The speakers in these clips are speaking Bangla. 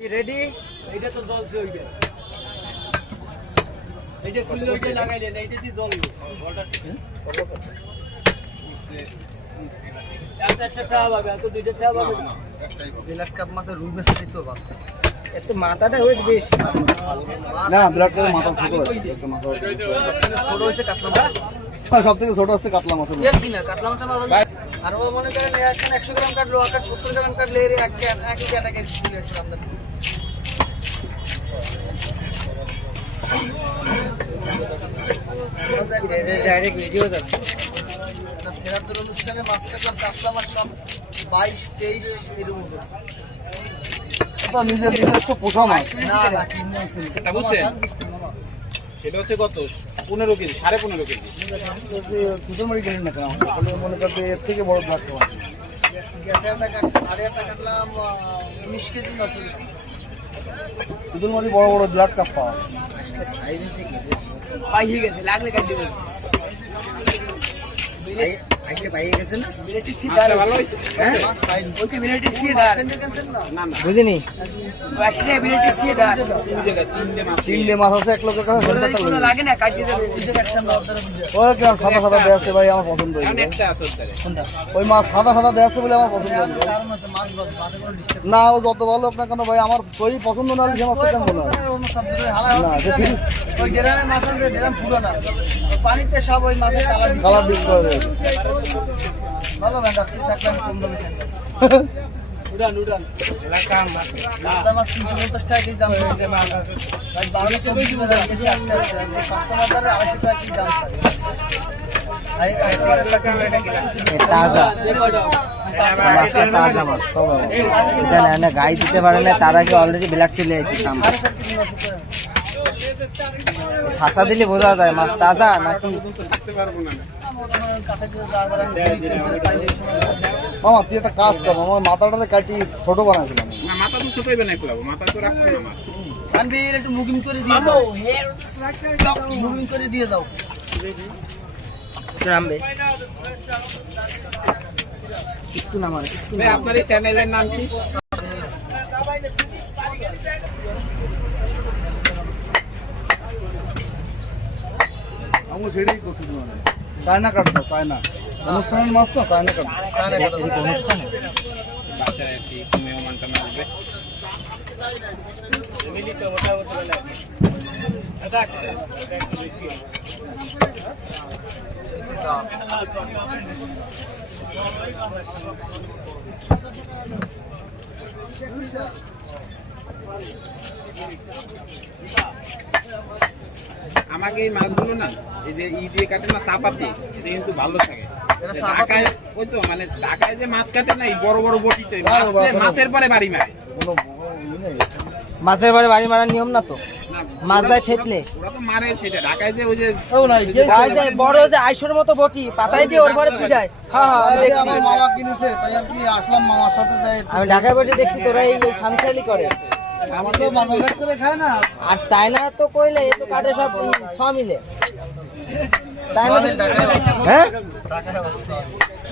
রেডি? এইটা তো জলছে হইবে। এইটা খুললে ওইটা লাগাইলেন, এইটা দিয়ে জ্বলবে। বলটা একটা টাপ হবে, এত দুইটা টাপ হবে না। ব্ল্যাক কাপ মাছের রুই মাছ খাইতো বাপ। এত মাথাটা ওয়েট বেশি। না ব্ল্যাক কাপের মাথা ছোট আছে, একটা মাথা ছোট হইছে কাতলা মাছ। হ্যাঁ, সবথেকে ছোট আছে কাতলা মাছের। এর কি না কাতলা মাছের মাথা। আর ও মনে করেন এখন 100 গ্রাম কাটলো, আকার 70 গ্রাম কাটলে এর একই ক্যাটাগরি ছিল আমদানি। ডাইরেক্ট ভিডিও যাচ্ছে। এটা সেরাদের অনুষ্ঠানে মাছ কাটলাম, কাতলা মাছ সব 22-23 এরকম হচ্ছে। এটা নিজস্ব পোষা মাছ। না না কিনে আইছেন। এটা বুঝছেন? সেটা হচ্ছে কত? 15 কেজি, 15.5 কেজি। দুটো মারি কিনেন না কেন? তাহলে মনে করতে এর থেকে বড় ব্ল্যাক কাপ আছে। গ্যাসের টাকা আরে টাকা কাটলাম 19 কেজি না কি? দুটো মারি বড় বড় ব্ল্যাক কাপ পাওয়া। পাইয়ে গেছে, লাগলে কাটি দেব। আইছে পাইয়ে গেছে না? মিলিটারি সিদার ভালো হইছে। হ্যাঁ? ওইটা মিলিটারি সিদার। না না, বুঝিনি? একটা মিলিটারি সিদার। তিনটে মাছ আছে এক লোকের কাছে, ঘন্টাটা কোনো লাগে না কাটি দেবে। বুঝতে পারছেন না আপনারা বুঝে। ওই কেমন সাদা সাদা দেয়া আছে ভাই, আমার পছন্দ হয়েছে। অনেকটা আছে ওটারে। কোনটা? ওই মাছ সাদা সাদা দেয়া আছে বলে আমার পছন্দ হয়েছে। কারণ আছে মাছ বস, মাছে কোনো ডিস্টার্ব না, ও যত ভালো আপনার কেন ভাই, আমার ওই পছন্দ না হলে সে মাছ কেমন বলে? না, সে ঠিক- ওই ড্রামে মাছ আছে, ড্রাম পুরো না। পানিতে সব ওই মাছের কালার দিচ্ছে। কালার ডিস করে দেয়। ভালো ম্যাডাম, তুই থাকলে আমি কম দামে খাই। উড়ান উড়ান দাদা মাছ 350 টাকা কেজি দাম। ভাই 1200 কেজি বাজার গেছে একটা কাস্টমারদের 250 টাকা কেজি দাম। ভাই কাস্টমারের টাকা তাজা মাছটা তাজা মাছ এটা না না গাই দিতে পারে না, তার আগে অলরেডি ব্লাড চলে আসছে সামনে। ছাঁচা দিলে বোঝা যায় মাছ তাজা নাকি। মামা তুই একটা কাজ কর, আমার মাথাটারে কাটি ছোট বানাইছিলাম। না, মাথা তো ছোটই বানাই ফেলাবো, মাথা তো রাখবো না মাছ। আনবির একটু মুভিং করে দিয়ে দাও, মুভিং করে দিয়ে দাও। নামবে একটু নামার একটু ভাই, আপনার এই চ্যানেলের নাম কি? আমি সেটাই করছি, মানে চায়না কাটবো, চায়না অনুষ্ঠানের মাছ তো চায়না কাটবো। অনুষ্ঠানে বাসায় আর কি মেহমানটা না আসবে। আমাকে এই মাছগুলো না, এই যে ই দিয়ে কাটে না চাপাতি, এটা কিন্তু ভালো থাকে। ঢাকায় ওই তো মানে ঢাকায় যে মাছ কাটে না, এই বড় বড় বটিতে মাছের পরে বাড়ি মারে। কোনো ই নেই। মাছের বাড়ি বাড়ি মারার নিয়ম না তো, না, মাছ যায় থেতলে ওরা তো মারে সেটা। ঢাকায় যে ওই যে ও নাই, গায়ে যায় বড় যে আইসোর মতো বটি পাতায় দিয়ে ওর ঘরে পিটায়। হ্যাঁ হ্যাঁ আমি এই দেখছি, আমার মামা কিনেছে, তাই আর কি আসলাম মামার সাথে যাই। আমি ঢাকায় বসে দেখছি তোরা এই খামখেয়ালি করে। আমার তো বাজারঘাট করে খায় না। আর চায়না তো কইলে এ তো কাটে সব ছ মিলে। চায়না হ্যাঁ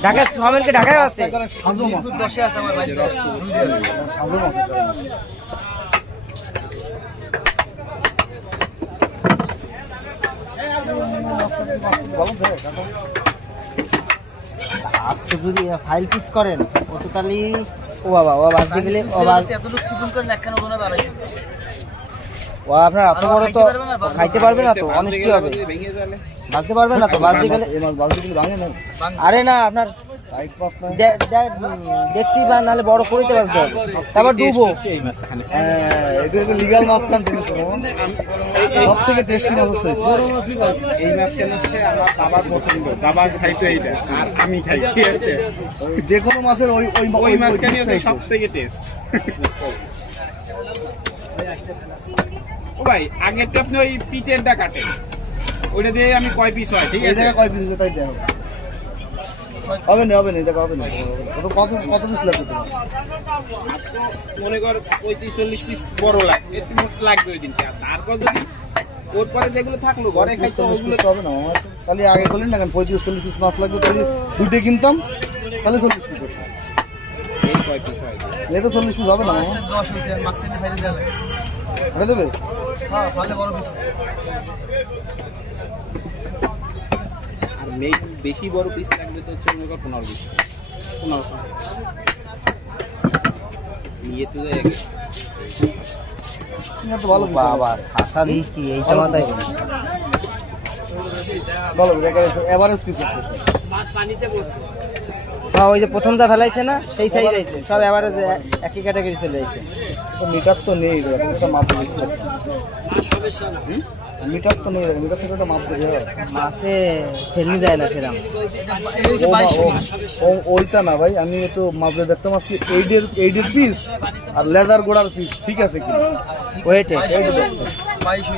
ঢাকায় ছ মিলকে ঢাকায় আছে। একেবারে সাজু মাছ, দশে আছে আমার ভাই। সাজু মাছ একেবারে। বলো দে, কাটো। আজকে যদি ফাইল পিস করেন ও তো তাহলে ও বাবা ও বাজতে গেলে ও এতটুকু সিকুন করে একখান ওখানে বাড়াইছে। ও আপনার এত বড় তো খাইতে পারবে না তো, অনিষ্টি হবে। ভেঙে যাবে। বাজতে পারবে না তো, বাজতে গেলে এই মাছ বালতি গুলো ভাঙে না, আরে না আপনার টাইট মাছ না। দেখছি বা নাহলে বড় করিতে বাজতে হবে, তারপর ডুবো। এই মাছ এখানে। হ্যাঁ, এটা লিগাল মাছ কান জিনিস সব থেকে টেস্টি মাছ আছে। এই মাছ কেন হচ্ছে আমার বাবার পছন্দ, বাবা খাইতো এইটা আর আমি খাই, ঠিক আছে? যে কোনো মাছের ওই ওই ওই মাছ কেন হচ্ছে সব থেকে টেস্ট। ও ভাই, আগের তো আপনি ওই পিঠেরটা কাটেন, ওইটা দিয়ে আমি কয় পিস হয়, ঠিক এই আছে? জায়গায় কয় পিস আছে তাই দেখো। হবে না, হবে না, এটা হবে না। কত কত পিস লাগবে তোমার? মনে কর 35-40 পিস বড় লাগবে, একটু মোট লাগবে ওই দিনটা। তারপর যদি ওর পরে যেগুলো থাকলো ঘরে খাইতো 40 ওগুলো পিস হবে না আমার তো। তাহলে আগে বললেন না কেন 35-40 পিস মাছ লাগবে, তাহলে দুইটা কিনতাম, তাহলে 40 পিস হতো। এই কয় পিস হয় এ তো 40 পিস হবে না মামা? 10 হয়েছে মাঝখানে ফেলে দেওয়া লাগে। এটা দেবে? হ্যাঁ ভালো বড় পিস। আর বেশি বড় পিস লাগবে তো হচ্ছে 15-20 টাকা। 15 টাকা নিয়ে তো যায় আগে। এটা তো ভালো piece। বাবা সাসা কি এইটা মাথায় ভালো দেখে এভারেজ পিস আছে সব। হ্যাঁ ওই যে প্রথম যা ফেলাইছে না সেই সাইজ আইছে সব এভারেজ একই ক্যাটাগরি চলে যাইছে। তো মিটার তো নেই রে, এটা মাপ দিতে মিটার তো নেই রে, মিটার থেকে একটা মাপ দিতে হয়। মাছে ফেলনি যায় না সেরকম। ওইটা না ভাই, আমি তো মাপে দেখতাম আজকে 8 এর পিস আর লেদার গোড়ার পিস ঠিক আছে কি ওয়েটে 22 হয়েছে, 23,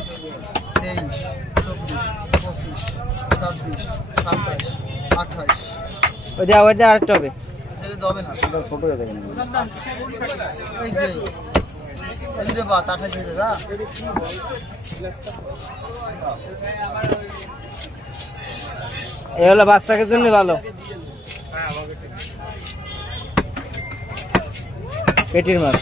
24, 25, 26, 27, 28। ওইটা আরেকটা হবে। এটা হবে না। এটা ছোট হয়ে যাবে না। এই যে এই যে বাত 28 হয়ে যাবে। এই হলো বাচ্চাদের জন্য ভালো। পেটির মাছ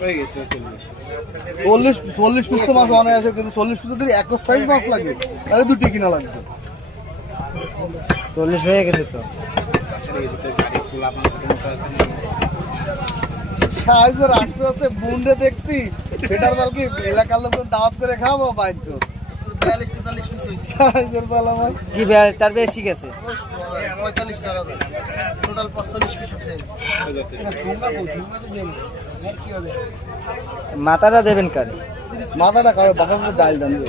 হয়ে গেছে 40 পিস তো মাছ অনেক আছে, কিন্তু 40 পিস যদি এক সাইজ মাছ লাগে তাহলে দুটি কিনা লাগবে। 40 হয়ে গেছে তো। সাহেবের আশপাশে বুন্ডে দেখতি সেটার বালকি এলাকার লোকজন দাওয়াত করে খাবো বাইছো 42-43 পিস হয়েছে। সাহেবের বাল আমার কি তার বেশি গেছে। 45 ধরা যায়। টোটাল 45 পিস আছে। মাথাটা দেবেন কার? মাথাটা কারো বাবা ডাল দেন রে।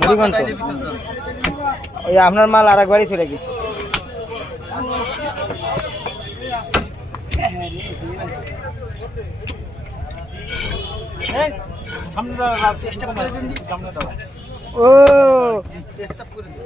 মুড়িগঞ্জ তাইলে বিকাশ আছে। ওই আপনার মাল আরেকবারই চলে গেছে। চেষ্টা করে দিন। ও চেষ্টা করে দিন।